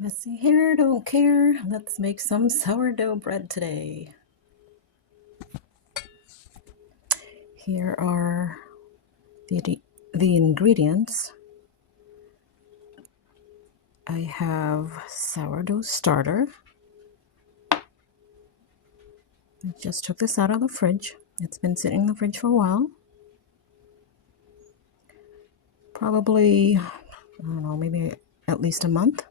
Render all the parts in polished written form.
Messy hair, don't care. Let's make some sourdough bread today. Here are the ingredients. I have sourdough starter. I just took this out of the fridge. It's been sitting in the fridge for a while. Probably, I don't know, maybe at least a month.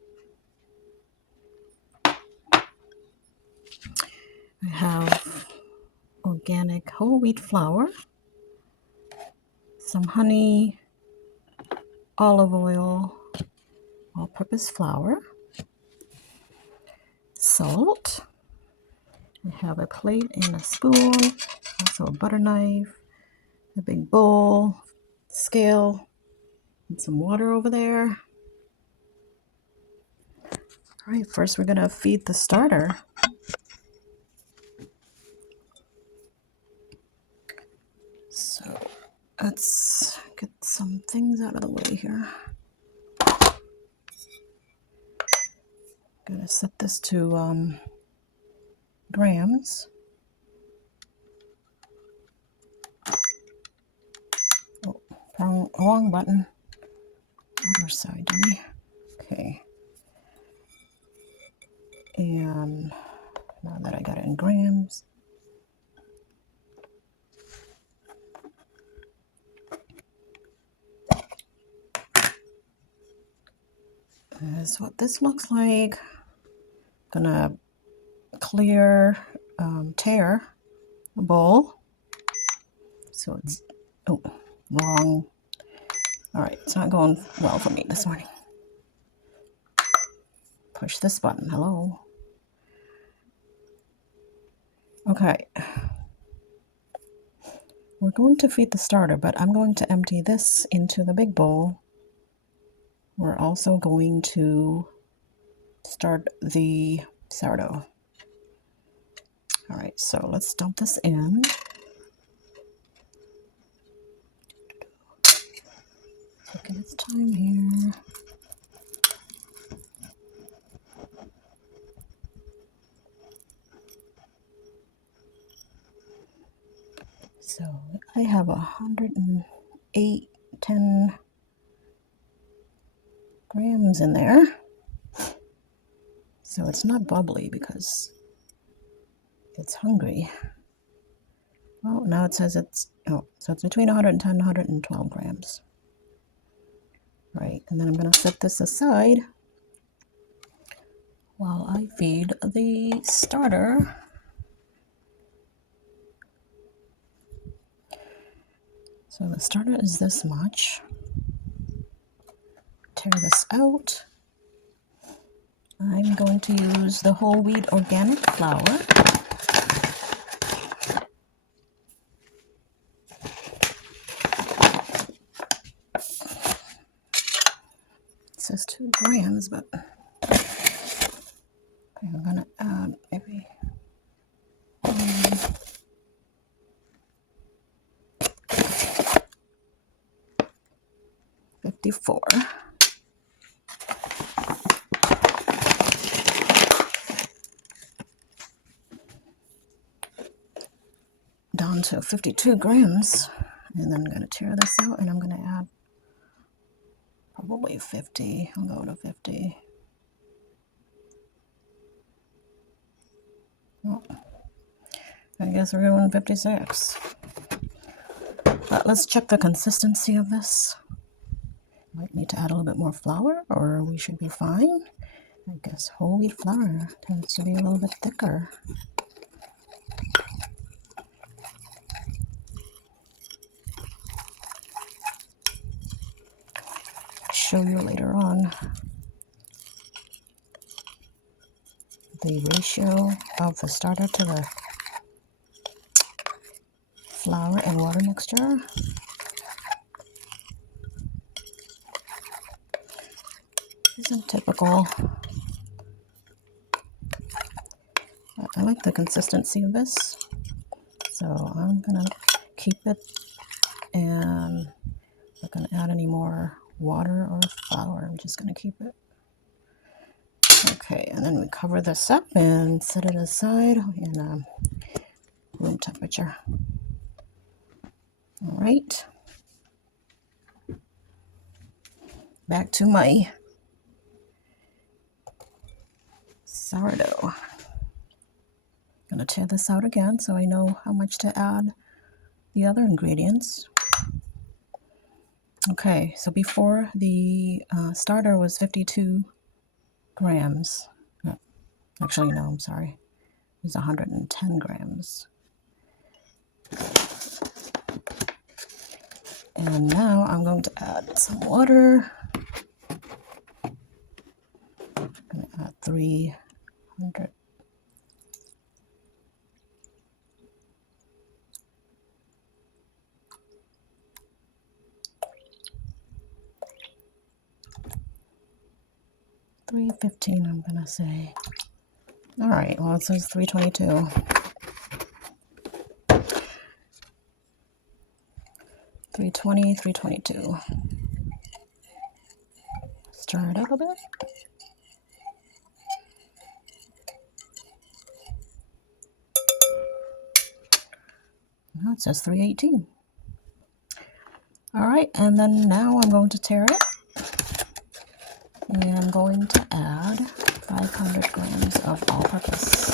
I have organic whole wheat flour, some honey, olive oil, all-purpose flour, salt. I have a plate and a spoon, also a butter knife, a big bowl, scale, and some water over there. All right, first we're gonna feed the starter. So let's get some things out of the way here. Gonna set this to grams. Oh, wrong button. Other side, dummy. Okay. And now that I got it in grams, this is what this looks like. Gonna clear, tear a bowl. So it's, oh, wrong. All right, it's not going well for me this morning. Push this button, hello. Okay. We're going to feed the starter, but I'm going to empty this into the big bowl. We're also going to start the sourdough. All right, so let's dump this in. Taking its time here. So I have 10 grams in there. So it's not bubbly because it's hungry. Well, now it says so it's between 110 and 112 grams. Right, and then I'm going to set this aside while I feed the starter. So the starter is this much. Tear this out. I'm going to use the whole wheat organic flour. It says 2 grams, but I'm going to add maybe 54. Down to 52 grams. And then I'm going to tear this out and I'm going to add probably 50. I'll go to 50. Oh, I guess we're going 56. But let's check the consistency of this. Might need to add a little bit more flour or we should be fine. I guess whole wheat flour tends to be a little bit thicker. Show you later on the ratio of the starter to the flour and water mixture. Isn't typical. I like the consistency of this, so I'm gonna keep it, and I'm not gonna add any more water or flour. I'm just gonna keep it Okay, and then we cover this up and set it aside in room temperature. All right. Back to my sourdough. I'm going to tear this out again so I know how much to add the other ingredients. Okay, so before the starter was 52 grams. Actually, no, I'm sorry. It was 110 grams. And now I'm going to add some water. I'm going to add 300. $3.15, I'm gonna say. All right, well, it says $3.22. $3.22. Stir it up a bit. Now it says $3.18. All right, and then now I'm going to tear it. And I'm going to add 500 grams of all-purpose.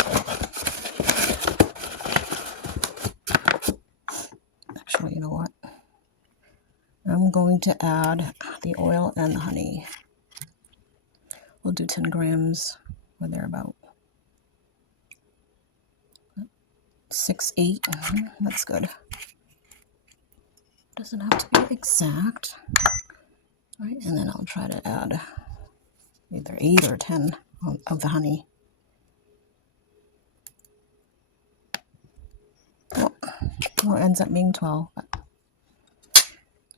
Actually, you know what? I'm going to add the oil and the honey. We'll do 10 grams, or they're about 6, 8. That's good. Doesn't have to be exact. All right, and then I'll try to add either 8 or 10 of the honey. Oh, well, it ends up being 12. But...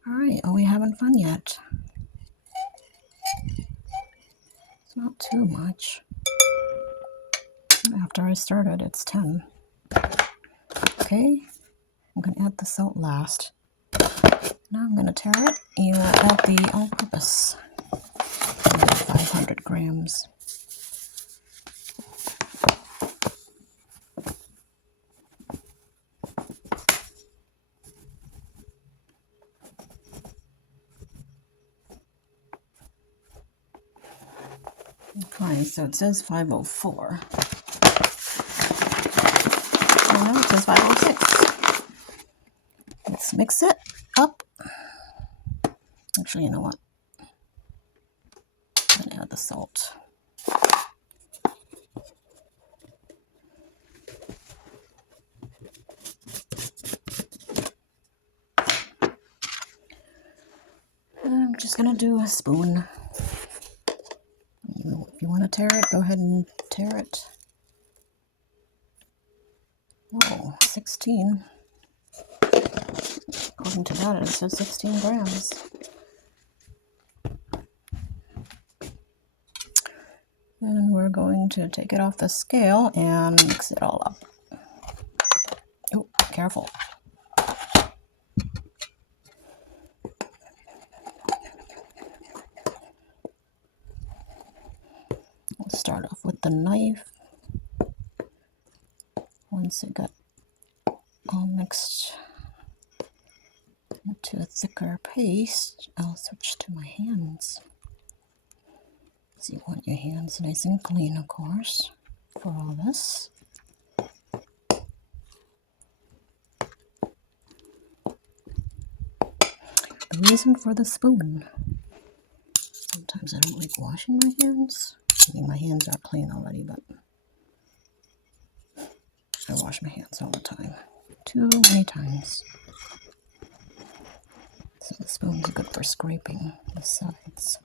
All right, are we having fun yet? It's not too much. After I started, it's 10. Okay, I'm going to add the salt last. Now I'm going to tear it and add the all-purpose. 500 grams. Okay, so it says 504. Oh no, it says 506. Let's mix it up. Actually, you know what? I'm going to add the salt. I'm just going to do a spoon. If you want to tear it, go ahead and tear it. Whoa, 16. According to that, it says 16 grams. And we're going to take it off the scale and mix it all up. Oh, careful. We'll start off with the knife. Once it got all mixed into a thicker paste, I'll switch to my hands. So you want your hands nice and clean, of course, for all this. The reason for the spoon. Sometimes I don't like washing my hands. I mean, my hands are clean already, but I wash my hands all the time. Too many times. So the spoons are good for scraping the sides.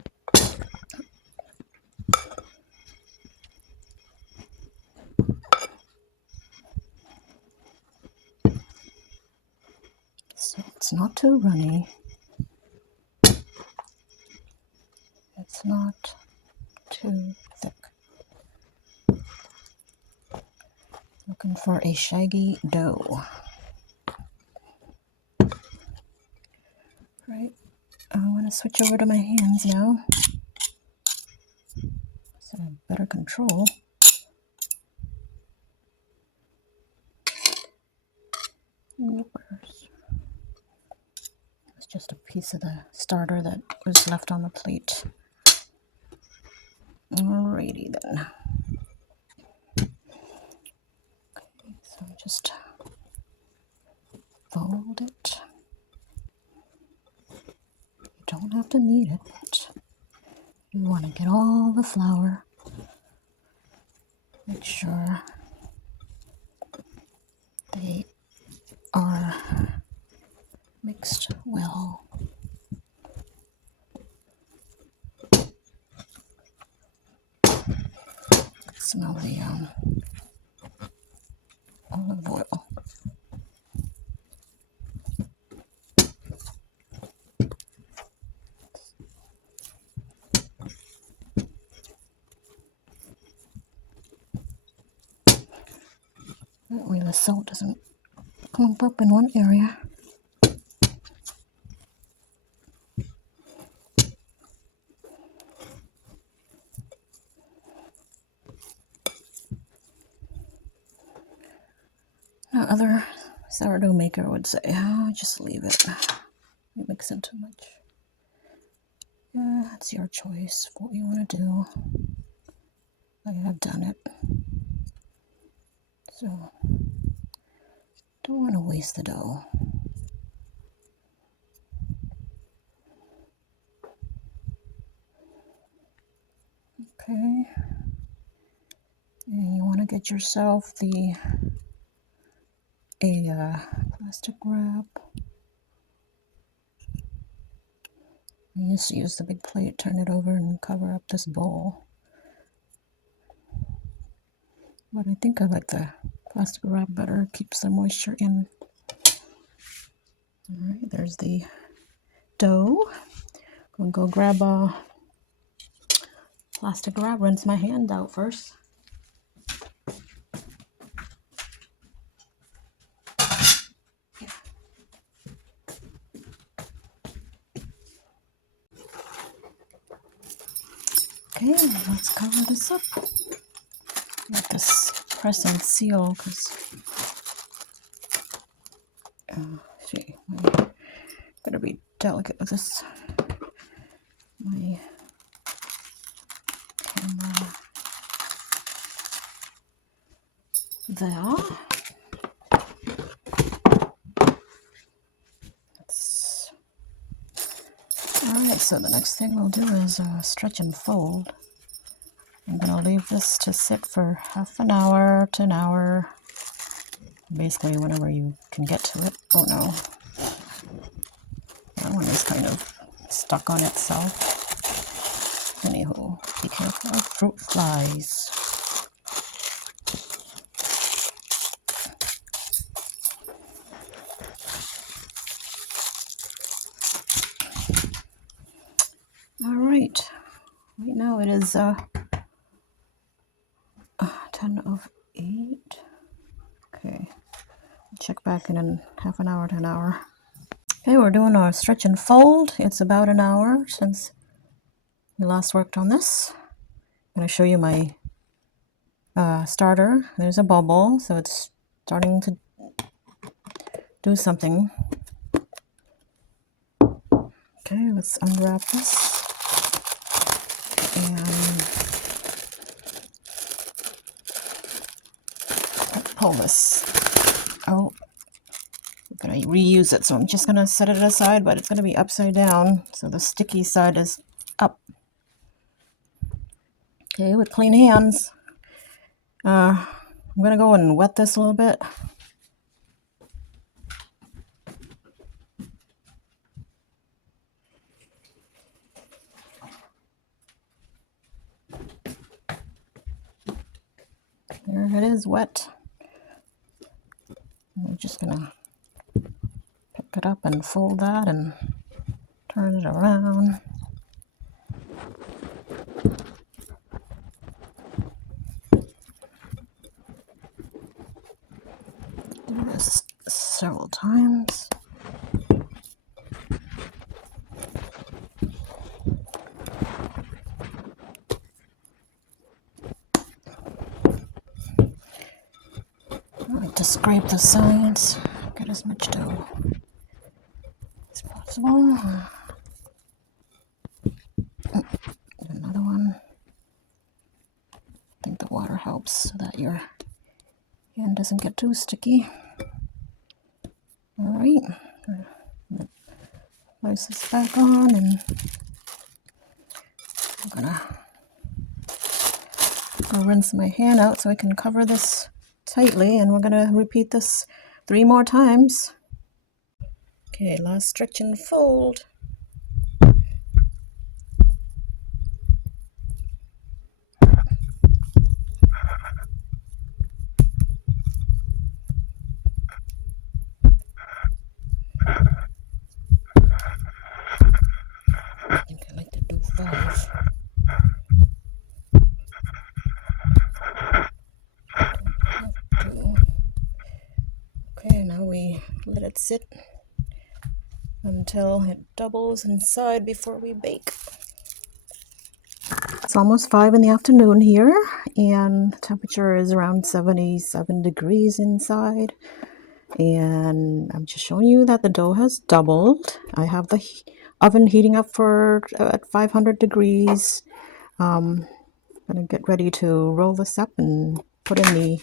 So it's not too runny. It's not too thick. Looking for a shaggy dough. Right, I want to switch over to my hands now. So better control. It's just a piece of the starter that was left on the plate. Alrighty then. Okay, so just fold it. You don't have to knead it, but you want to get all the flour. Make sure they are mixed well. Smell the olive oil. That way the salt doesn't clump up in one area. Now, other sourdough maker would say, oh, just leave it. You mix in too much. That's your choice for what you want to do. I have done it. So, don't want to waste the dough. Okay. And you want to get yourself a plastic wrap. I used to use the big plate, turn it over and cover up this bowl. But I think I like the plastic wrap better, keeps the moisture in. Alright, there's the dough. I'm gonna go grab a plastic wrap, rinse my hand out first. Okay, let's cover this up. Let this press and seal because see, I gotta be delicate with this. My camera there. Alright, so the next thing we'll do is stretch and fold. I'm going to leave this to sit for half an hour to an hour, basically whenever you can get to it. Oh no, that one is kind of stuck on itself. Anywho, be careful of fruit flies. Alright, right now it is 10 of 8. Okay, check back in half an hour to an hour. Okay, we're doing our stretch and fold. It's about an hour since we last worked on this. I'm going to show you my starter. There's a bubble, so it's starting to do something. Okay, let's unwrap this and pull this out. I'm going to reuse it, so I'm just going to set it aside, but it's going to be upside down, so the sticky side is up. Okay, with clean hands. I'm going to go and wet this a little bit. There it is, wet. I'm just going to pick it up and fold that and turn it around. Do this several times. to scrape the sides, get as much dough as possible. Another one. I think the water helps so that your hand doesn't get too sticky. All right, place this back on, and I'm gonna go rinse my hand out so I can cover this tightly, and we're gonna repeat this 3 more times. Okay, last stretch and fold. I think I like to do 5. Okay, now we let it sit until it doubles inside before we bake. It's almost 5 in the afternoon here, and the temperature is around 77 degrees inside. And I'm just showing you that the dough has doubled. I have the oven heating up for at 500 degrees. I'm gonna get ready to roll this up and put in the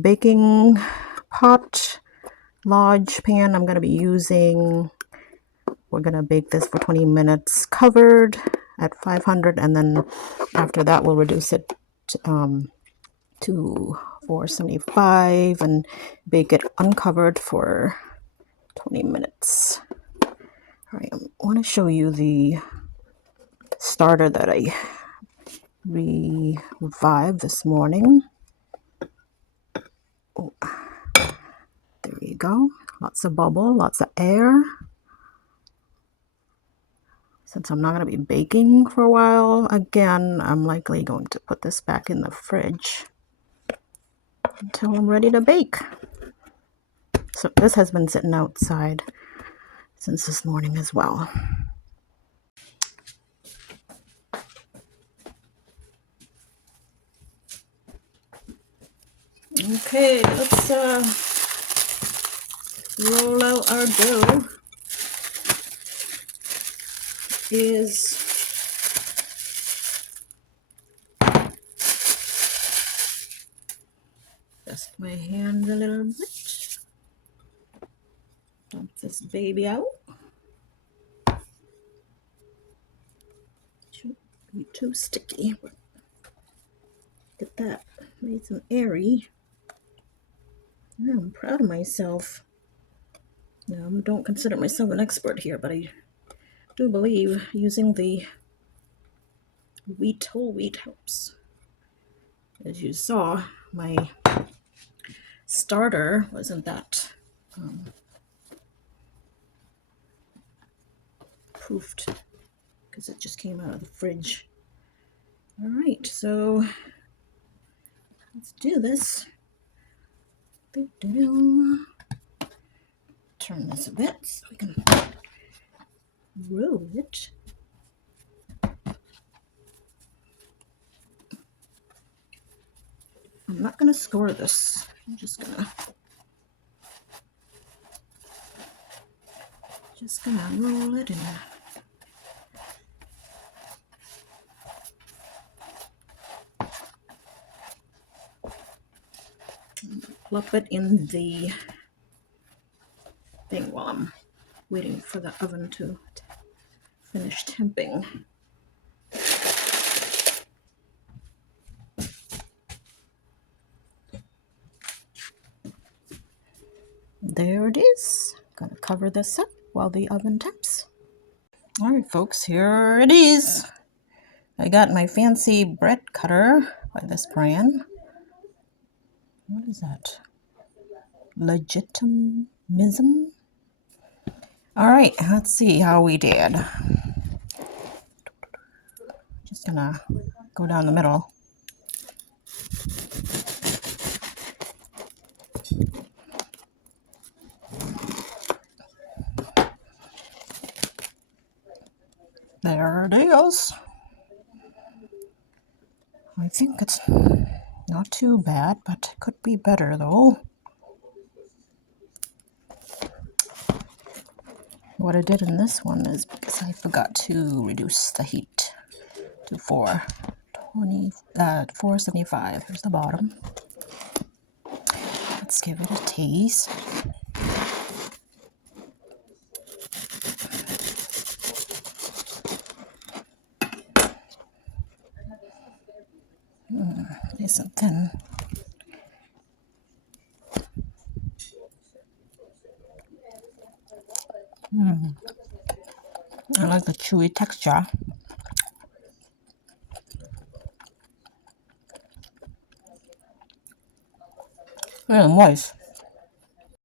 baking pot. Large pan I'm going to be using. We're going to bake this for 20 minutes covered at 500, and then after that we'll reduce it to 475 and bake it uncovered for 20 minutes. All right, I want to show you the starter that I revived this morning. Oh, there you go. Lots of bubble, lots of air. Since I'm not going to be baking for a while, again, I'm likely going to put this back in the fridge until I'm ready to bake. So this has been sitting outside since this morning as well. Okay, let's roll out our dough. Dust my hand a little bit. Dump this baby out. Shouldn't be too sticky. Get that nice and airy. I'm proud of myself. Now, I don't consider myself an expert here, but I do believe using the whole wheat helps. As you saw, my starter wasn't that proofed because it just came out of the fridge. All right, so let's do this. Turn this a bit so we can roll it. I'm not going to score this. I'm just gonna roll it in. Plop it in the thing while I'm waiting for the oven to finish temping. There it is. Gonna cover this up while the oven temps. All right, folks, here it is. I got my fancy bread cutter by this brand. What is that? Legitimism? All right, let's see how we did. Just gonna go down the middle. There it is. I think it's not too bad, but it could be better though. what I did in this one is because I forgot to reduce the heat to 475. Here's the bottom. Let's give it a taste. Nice and thin. I like the chewy texture. Very moist.